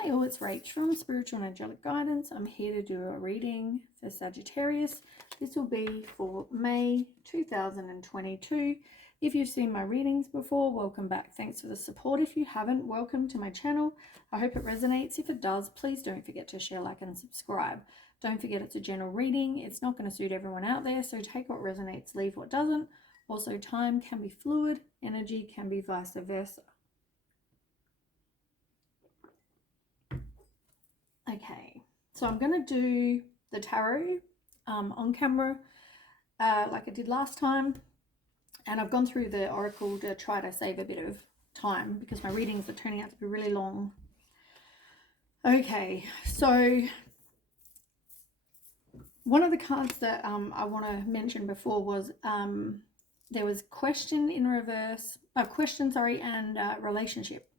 Hi all, it's Rach from Spiritual and Angelic Guidance. I'm here to do a reading for Sagittarius. This will be for May 2022. If you've seen my readings before, welcome back. Thanks for the support. If you haven't, welcome to my channel. I hope it resonates. If it does, please don't forget to share, like, and subscribe. Don't forget it's a general reading. It's not going to suit everyone out there, so take what resonates, leave what doesn't. Also, time can be fluid, energy can be vice versa. Okay, so I'm going to do the tarot on camera like I did last time, and I've gone through the oracle to try to save a bit of time because my readings are turning out to be really long. Okay, so one of the cards that I want to mention before was there was question in reverse, and relationship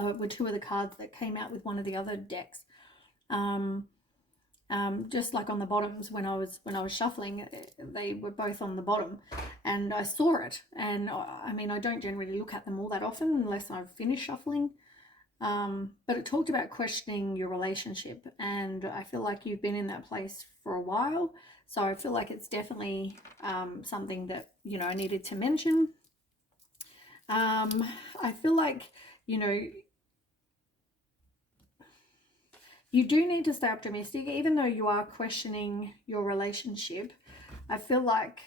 were two of the cards that came out with one of the other decks. Just like on the bottoms when I was shuffling, they were both on the bottom, and I saw it. And I mean, I don't generally look at them all that often unless I've finished shuffling. But it talked about questioning your relationship, and I feel like you've been in that place for a while. So I feel like it's definitely something that, you know, I needed to mention. I feel like, you know, you do need to stay optimistic, even though you are questioning your relationship. I feel like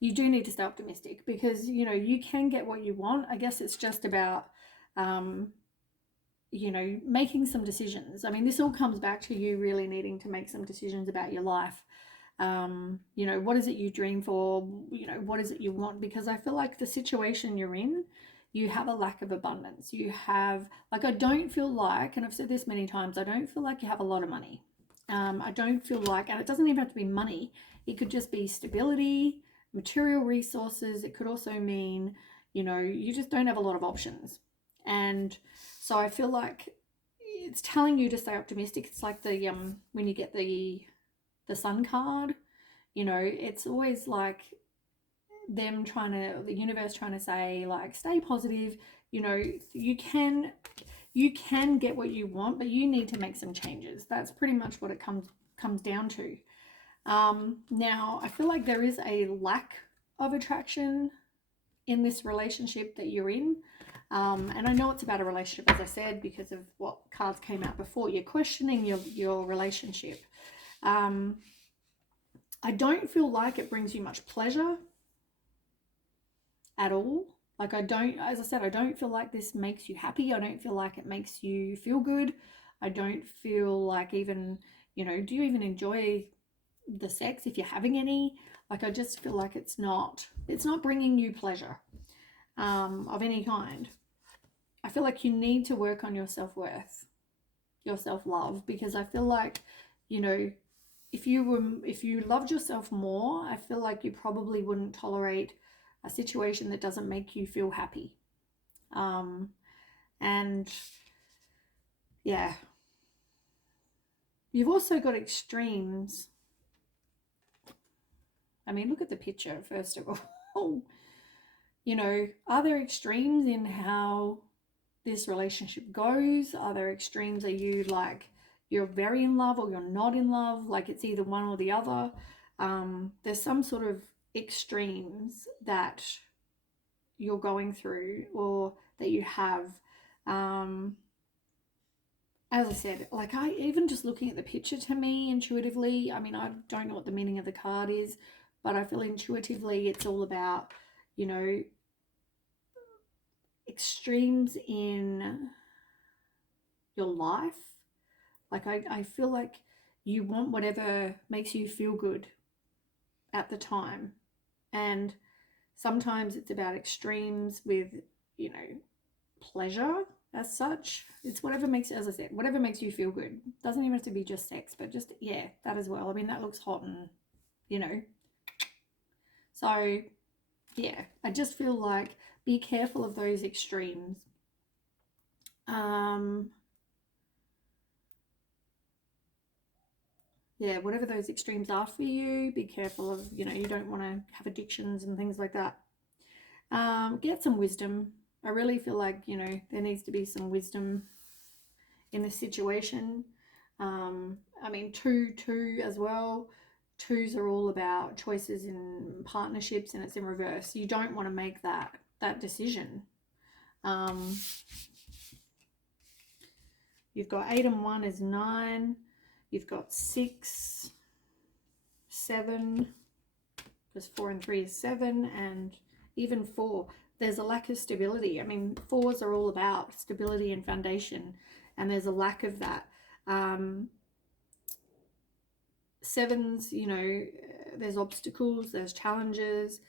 you do need to stay optimistic because, you know, you can get what you want. I guess it's just about, you know, making some decisions. I mean, this all comes back to you really needing to make some decisions about your life. You know, what is it you dream for? You know, what is it you want? Because I feel like the situation you're in, you have a lack of abundance. You have, like, I don't feel like, and I've said this many times, I don't feel like you have a lot of money. I don't feel like, and it doesn't even have to be money. It could just be stability, material resources. It could also mean, you know, you just don't have a lot of options. And so I feel like it's telling you to stay optimistic. It's like the when you get the Sun card, you know, it's always like them trying to, the universe trying to say, like, stay positive. You know, you can get what you want, but you need to make some changes. That's pretty much what it comes down to. Now I feel like there is a lack of attraction in this relationship that you're in. And I know it's about a relationship, as I said, because of what cards came out before. You're questioning your relationship. I don't feel like it brings you much pleasure at all. Like, I don't, as I said, I don't feel like this makes you happy. I don't feel like it makes you feel good. I don't feel like even, you know, do you even enjoy the sex if you're having any? Like, I just feel like it's not bringing you pleasure of any kind. I feel like you need to work on your self-worth, your self-love, because I feel like, you know, if you loved yourself more, I feel like you probably wouldn't tolerate a situation that doesn't make you feel happy. And yeah, you've also got extremes. I mean, look at the picture first of all. You know, are there extremes in how this relationship goes? Are there extremes? Are you like, you're very in love or you're not in love? Like, it's either one or the other. There's some sort of extremes that you're going through or that you have. As I said, like, I even just looking at the picture, to me intuitively, I mean, I don't know what the meaning of the card is, but I feel intuitively it's all about, you know, extremes in your life. Like, I feel like you want whatever makes you feel good at the time. And sometimes it's about extremes with, you know, pleasure as such. It's whatever makes, as I said, whatever makes you feel good. Doesn't even have to be just sex, but just, yeah, that as well. I mean, that looks hot and, you know. So, yeah, I just feel like be careful of those extremes. Yeah, whatever those extremes are for you, be careful of, you know, you don't want to have addictions and things like that. Get some wisdom. I really feel like, you know, there needs to be some wisdom in this situation. I mean, two as well. Twos are all about choices in partnerships, and it's in reverse. You don't want to make that decision. You've got 8 and 1 is 9. You've got 6, 7, because 4 and 3 is 7, and even 4. There's a lack of stability. I mean, 4s are all about stability and foundation, and there's a lack of that. 7s, you know, there's obstacles, there's challenges,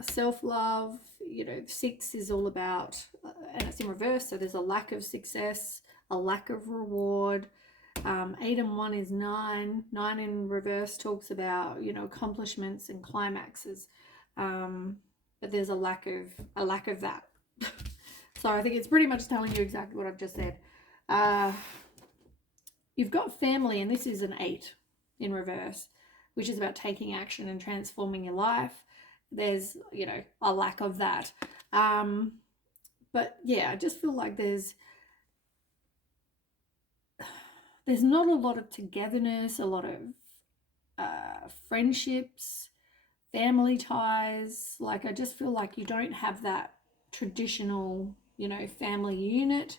self-love. You know, 6 is all about, and it's in reverse, so there's a lack of success, a lack of reward. 8 and 1 is 9. 9 in reverse talks about, you know, accomplishments and climaxes, but there's a lack of that. So I think it's pretty much telling you exactly what I've just said. You've got family, and this is an 8 in reverse, which is about taking action and transforming your life. There's, you know, a lack of that. But yeah, I just feel like there's not a lot of togetherness, a lot of friendships, family ties. Like, I just feel like you don't have that traditional, you know, family unit.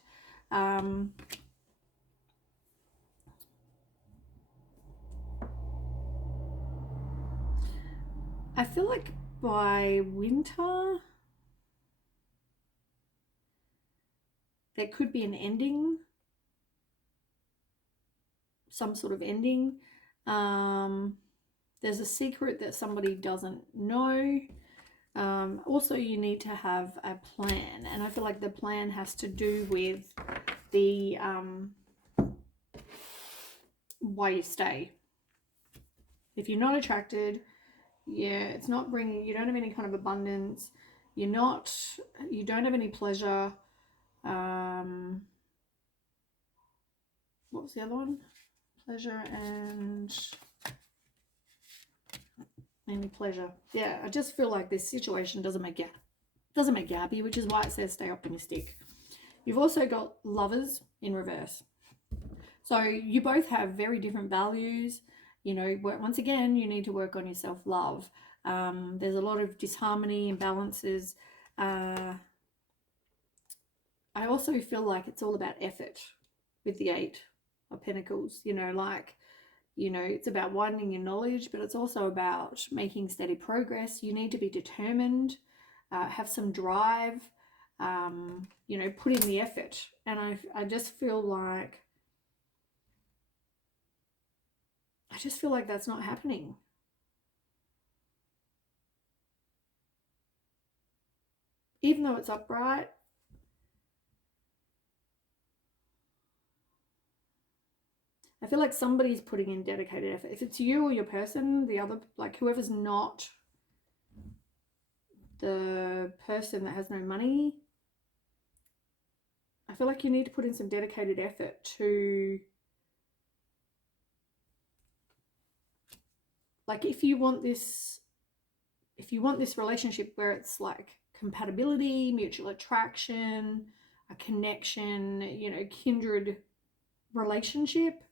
I feel like by winter there could be an ending, some sort of ending. There's a secret that somebody doesn't know. Also, you need to have a plan, and I feel like the plan has to do with the why you stay. If you're not attracted, yeah, it's not bringing, you don't have any kind of abundance, you don't have any pleasure. What was the other one? Pleasure and mainly pleasure. Yeah, I just feel like this situation doesn't make you happy, which is why it says stay optimistic. You've also got lovers in reverse. So you both have very different values. You know, once again, you need to work on your self-love. There's a lot of disharmony, imbalances. I also feel like it's all about effort with the 8 of Pentacles. You know, like, you know, it's about widening your knowledge, but it's also about making steady progress. You need to be determined, have some drive, you know, put in the effort. And I just feel like that's not happening. Even though it's upright, I feel like somebody's putting in dedicated effort. If it's you or your person, the other, like whoever's not the person that has no money, I feel like you need to put in some dedicated effort to, like, if you want this relationship where it's like compatibility, mutual attraction, a connection, you know, kindred relationship,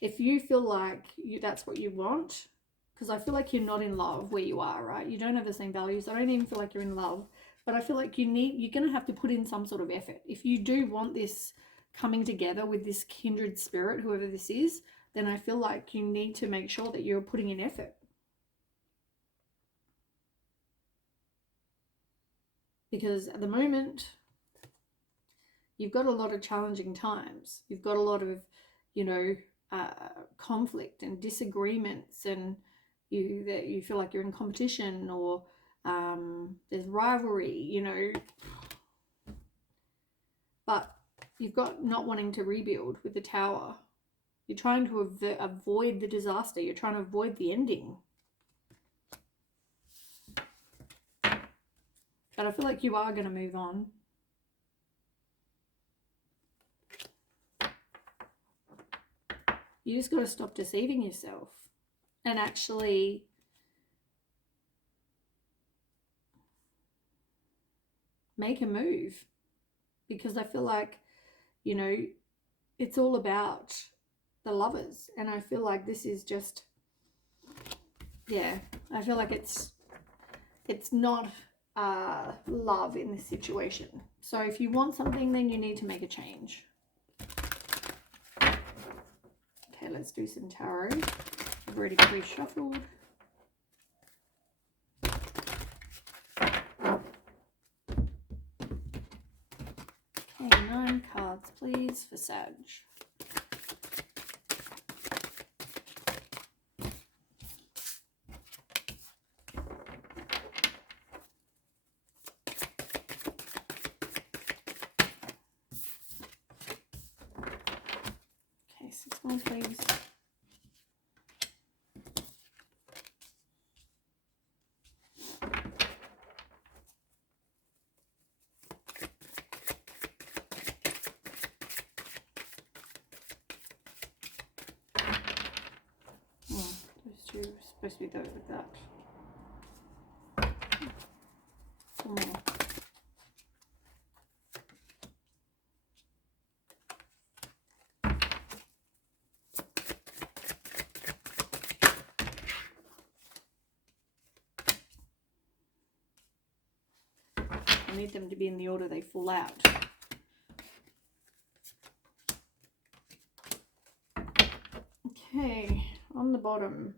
if you feel like that's what you want, because I feel like you're not in love where you are, right? You don't have the same values. I don't even feel like you're in love, but I feel like you're going to have to put in some sort of effort. If you do want this coming together with this kindred spirit, whoever this is, then I feel like you need to make sure that you're putting in effort. Because at the moment, you've got a lot of challenging times. You've got a lot of, you know, conflict and disagreements, and you feel like you're in competition, or there's rivalry, you know. But you've got not wanting to rebuild with the Tower. You're trying to avoid the disaster. You're trying to avoid the ending. But I feel like you are going to move on. You just got to stop deceiving yourself and actually make a move, because I feel like, you know, it's all about the Lovers, and I feel like this is just, yeah, I feel like it's not love in this situation. So if you want something, then you need to make a change. Okay, let's do some tarot. I've already pre-shuffled. Okay, 9 cards, please, for Sag. Okay, 6 more, please. Those two are supposed to be those like that. Some more. I need them to be in the order they fall out. Okay, on the bottom,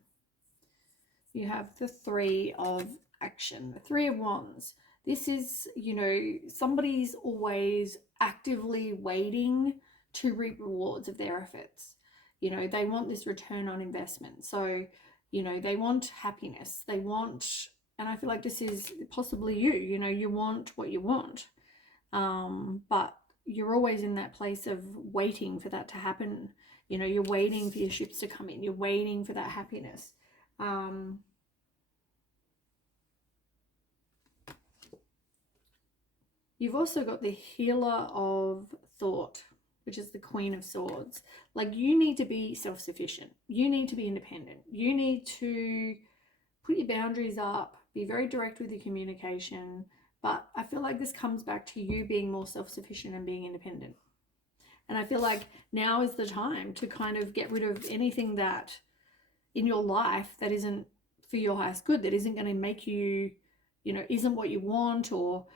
you have the 3 of action, the 3 of Wands. This is, you know, somebody's always actively waiting to reap rewards of their efforts. You know, they want this return on investment. So, you know, they want happiness. They want, and I feel like this is possibly you, you know, you want what you want. But you're always in that place of waiting for that to happen. You know, you're waiting for your ships to come in. You're waiting for that happiness. You've also got the Healer of Thought, which is the Queen of Swords. Like, you need to be self-sufficient. You need to be independent. You need to put your boundaries up, be very direct with your communication. But I feel like this comes back to you being more self-sufficient and being independent. And I feel like now is the time to kind of get rid of anything that in your life that isn't for your highest good, that isn't going to make you, you know, isn't what you want, or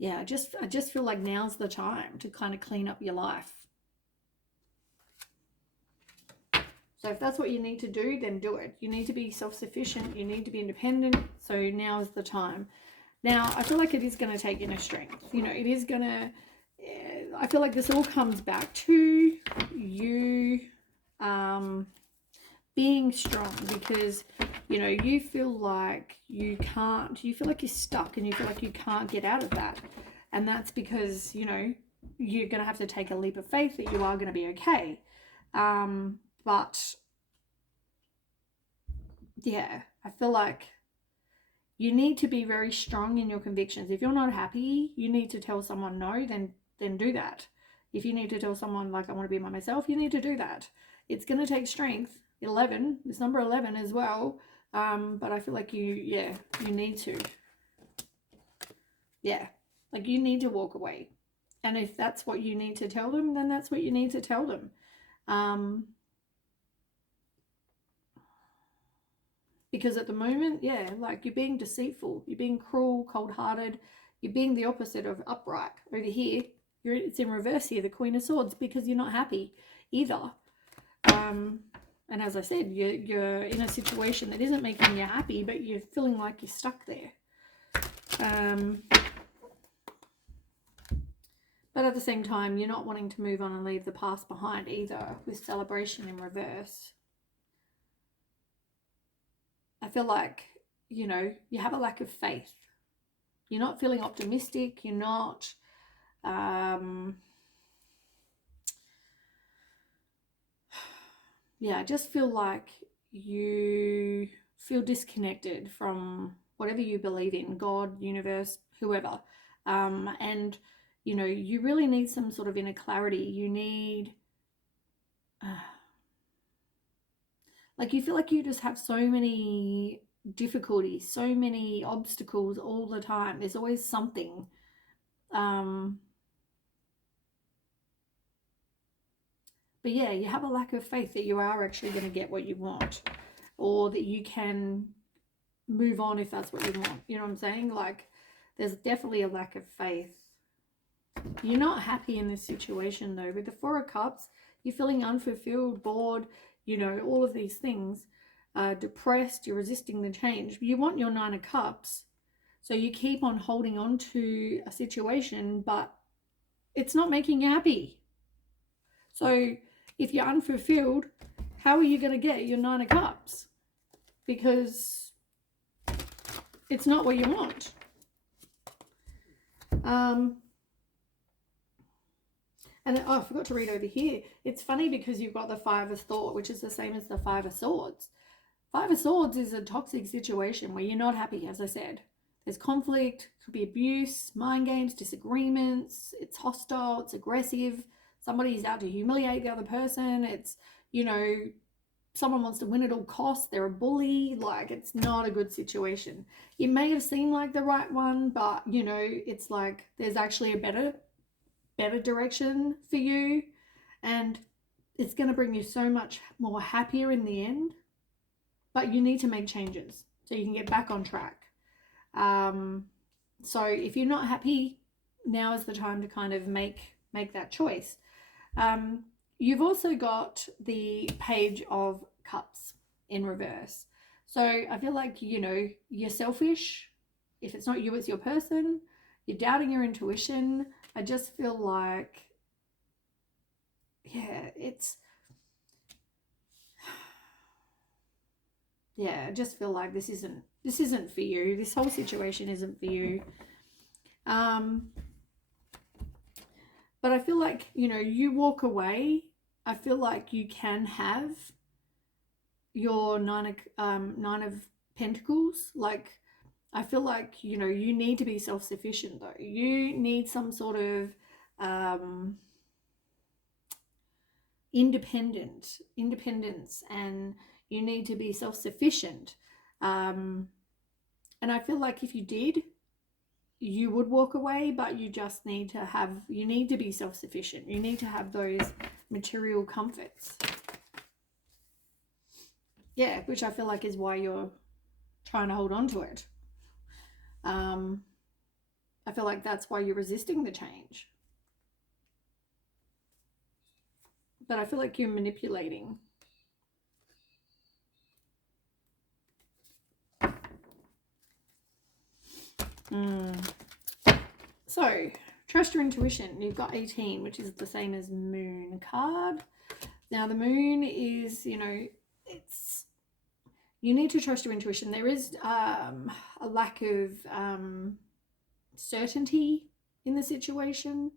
yeah, I just feel like now's the time to kind of clean up your life. So if that's what you need to do, then do it. You need to be self-sufficient. You need to be independent. So now is the time. Now, I feel like it is going to take inner strength. You know, it is going to, I feel like this all comes back to you being strong, because, you know, you feel like you feel like you're stuck and you feel like you can't get out of that. And that's because, you know, you're going to have to take a leap of faith that you are going to be okay. But yeah, I feel like you need to be very strong in your convictions. If you're not happy, you need to tell someone no, then do that. If you need to tell someone, like, I want to be by myself, you need to do that. It's going to take strength. 11, this number 11 as well. But I feel like you need to. Yeah, like, you need to walk away. And if that's what you need to tell them, then that's what you need to tell them. Because at the moment, yeah, like, you're being deceitful, you're being cruel, cold-hearted, you're being the opposite of upright. Over here, it's in reverse here, the Queen of Swords, because you're not happy either. And as I said, you're in a situation that isn't making you happy, but you're feeling like you're stuck there. But at the same time, you're not wanting to move on and leave the past behind either, with Celebration in reverse. I feel like, you know, you have a lack of faith. You're not feeling optimistic. You're not, yeah, I just feel like you feel disconnected from whatever you believe in, God, universe, whoever. And, you know, you really need some sort of inner clarity. You need, like, you feel like you just have so many difficulties, so many obstacles all the time. There's always something. Um, but yeah, you have a lack of faith that you are actually going to get what you want, or that you can move on if that's what you want. You know what I'm saying? Like, there's definitely a lack of faith. You're not happy in this situation though. With the Four of Cups, you're feeling unfulfilled, bored, all of these things. Depressed, you're resisting the change. You want your Nine of Cups, so you keep on holding on to a situation, but it's not making you happy. So if you're unfulfilled, how are you going to get your Nine of Cups? Because it's not what you want. And I forgot to read over here. It's funny because you've got the Five of Thought, which is the same as the Five of Swords. Five of Swords is a toxic situation where you're not happy, as I said. There's conflict, could be abuse, mind games, disagreements. It's hostile, it's aggressive. Somebody's out to humiliate the other person. It's, someone wants to win at all costs. They're a bully. Like, it's not a good situation. It may have seemed like the right one, but, it's like there's actually a better direction for you, and it's going to bring you so much more happier in the end. But you need to make changes so you can get back on track. So if you're not happy, now is the time to kind of make that choice. You've also got the Page of Cups in reverse. So I feel like, you're selfish. If it's not you, it's your person. You're doubting your intuition. I just feel like, I just feel like this isn't for you. This whole situation isn't for you. But I feel like, you walk away. I feel like you can have your Nine of Pentacles. Like, I feel like, you need to be self-sufficient though. You need some sort of independence, and you need to be self-sufficient. And I feel like if you did, you would walk away, but you just need to be self-sufficient. You need to have those material comforts. Yeah, which I feel like is why you're trying to hold on to it. I feel like that's why you're resisting the change. But I feel like you're manipulating. So, trust your intuition. You've got 18, which is the same as Moon card. Now, the Moon is, it's... You need to trust your intuition. There is a lack of certainty in the situation.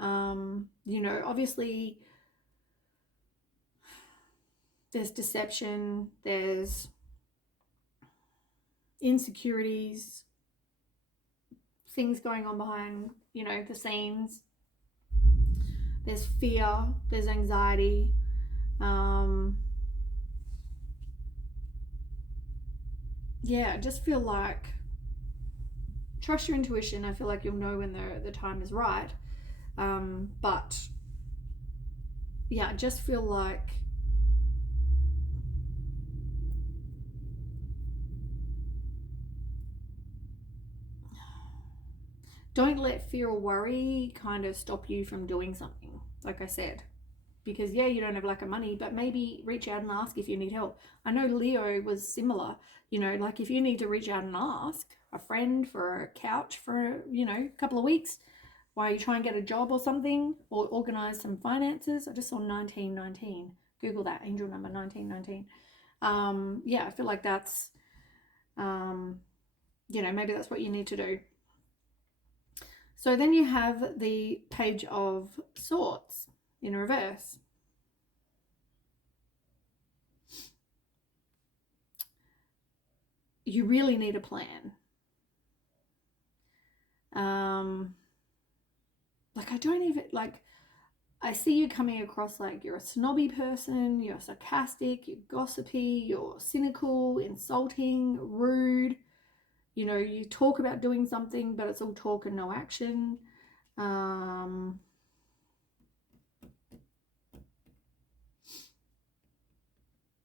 Obviously, there's deception, there's insecurities, things going on behind, the scenes. There's fear, there's anxiety. I just feel like trust your intuition. I feel like you'll know when the time is right. But I just feel like don't let fear or worry kind of stop you from doing something, like I said. Because, you don't have lack of money, but maybe reach out and ask if you need help. I know Leo was similar. Like if you need to reach out and ask a friend for a couch for, a couple of weeks while you try and get a job or something, or organize some finances. I just saw 1919. Google that, angel number 1919. I feel like that's, maybe that's what you need to do. So then you have the Page of Swords in reverse. You really need a plan. Like, I don't even, like, I see you coming across like you're a snobby person, you're sarcastic, you're gossipy, you're cynical, insulting, rude. You know, you talk about doing something, but it's all talk and no action. Um,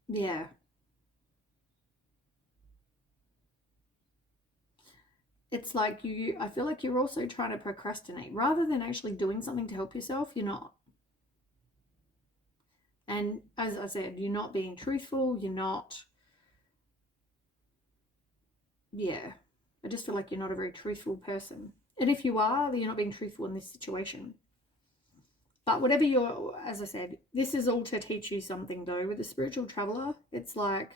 yeah. It's like I feel like you're also trying to procrastinate rather than actually doing something to help yourself. You're not. And as I said, you're not being truthful. You're not, yeah. I just feel like you're not a very truthful person. And if you are, then you're not being truthful in this situation. But whatever you're, as I said, this is all to teach you something though. With a spiritual traveler, it's like,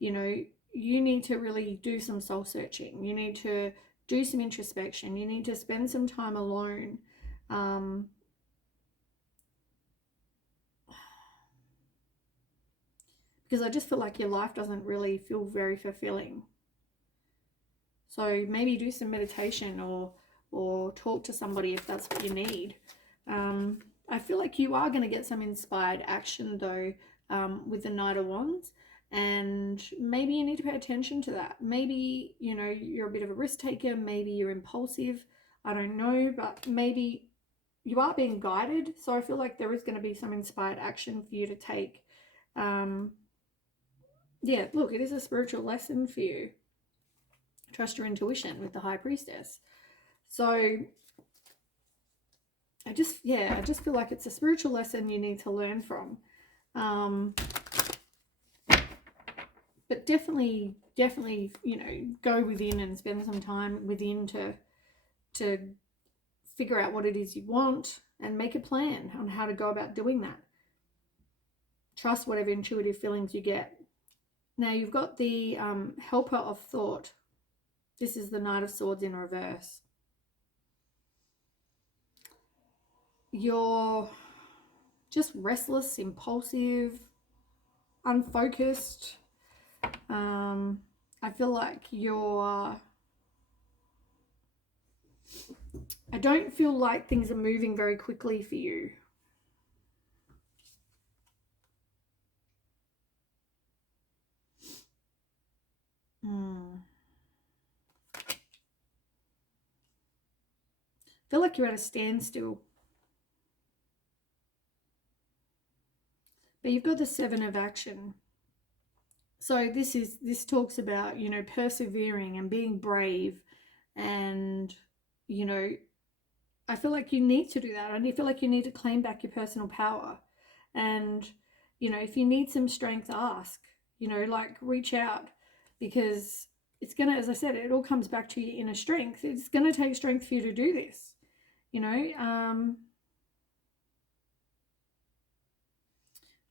you know, you need to really do some soul searching. You need to do some introspection. You need to spend some time alone. Because I just feel like your life doesn't really feel very fulfilling. So maybe do some meditation or talk to somebody if that's what you need. I feel like you are going to get some inspired action though with the Knight of Wands, and maybe you need to pay attention to that. Maybe, you know, you're a bit of a risk taker, maybe you're impulsive, I don't know, but maybe you are being guided. So I feel like there is going to be some inspired action for you to take. Yeah, look, it is a spiritual lesson for you. Trust your intuition with the High Priestess. So I just feel like it's a spiritual lesson you need to learn from. But definitely, you know, go within and spend some time within to figure out what it is you want and make a plan on how to go about doing that. Trust whatever intuitive feelings you get. Now you've got the Helper of Thought. This is the Knight of Swords in reverse. You're just restless, impulsive, unfocused. I feel like I don't feel like things are moving very quickly for you. I feel like you're at a standstill. But you've got the Seven of Action. So this talks about, you know, persevering and being brave, and, you know, I feel like you need to do that. I feel like you need to claim back your personal power. And, you know, if you need some strength, ask, you know, like reach out, because it's going to, as I said, it all comes back to your inner strength. It's going to take strength for you to do this, you know.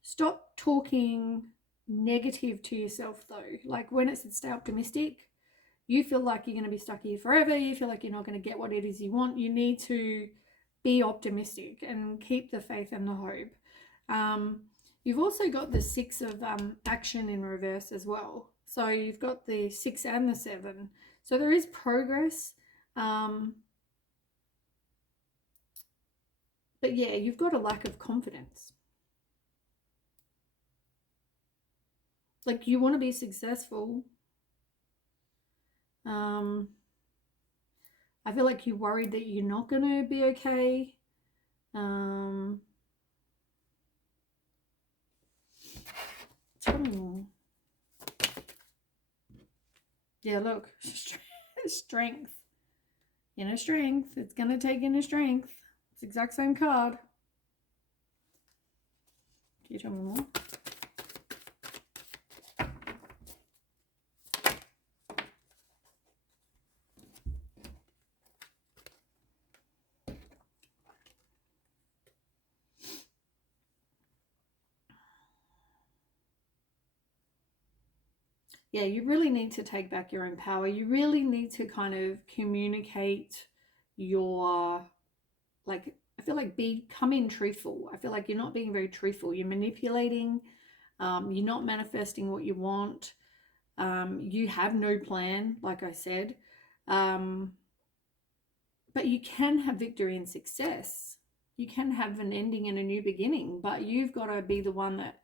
Stop talking negative to yourself though. Like when it said stay optimistic, you feel like you're going to be stuck here forever, you feel like you're not going to get what it is you want, you need to be optimistic and keep the faith and the hope. You've also got the Six of Action in reverse as well. So you've got the 6 and the 7. So there is progress. But yeah, you've got a lack of confidence. Like you want to be successful. I feel like you're worried that you're not going to be okay. Tell me more. Yeah, look. Strength. Inner strength. It's going to take inner strength. It's the exact same card. Can you tell me more? Yeah, you really need to take back your own power. You really need to kind of communicate your, like, I feel like becoming truthful. I feel like you're not being very truthful. You're manipulating. You're not manifesting what you want. You have no plan, like I said. But you can have victory and success. you can have an ending and a new beginning, but you've got to be the one that,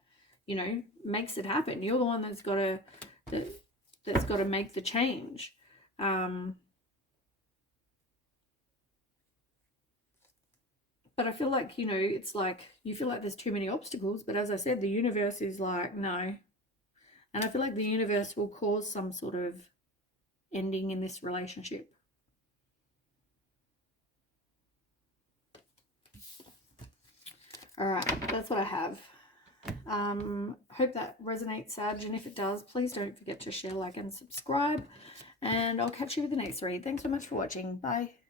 you know, makes it happen. You're the one that's got to that's got to make the change. But I feel like, you know, it's like you feel like there's too many obstacles, but as I said, the universe is like, no. And I feel like the universe will cause some sort of ending in this relationship. All right, that's what I have. Hope that resonates, Sag, and if it does, please don't forget to share, like, and subscribe, and I'll catch you with the next read. Thanks so much for watching. Bye.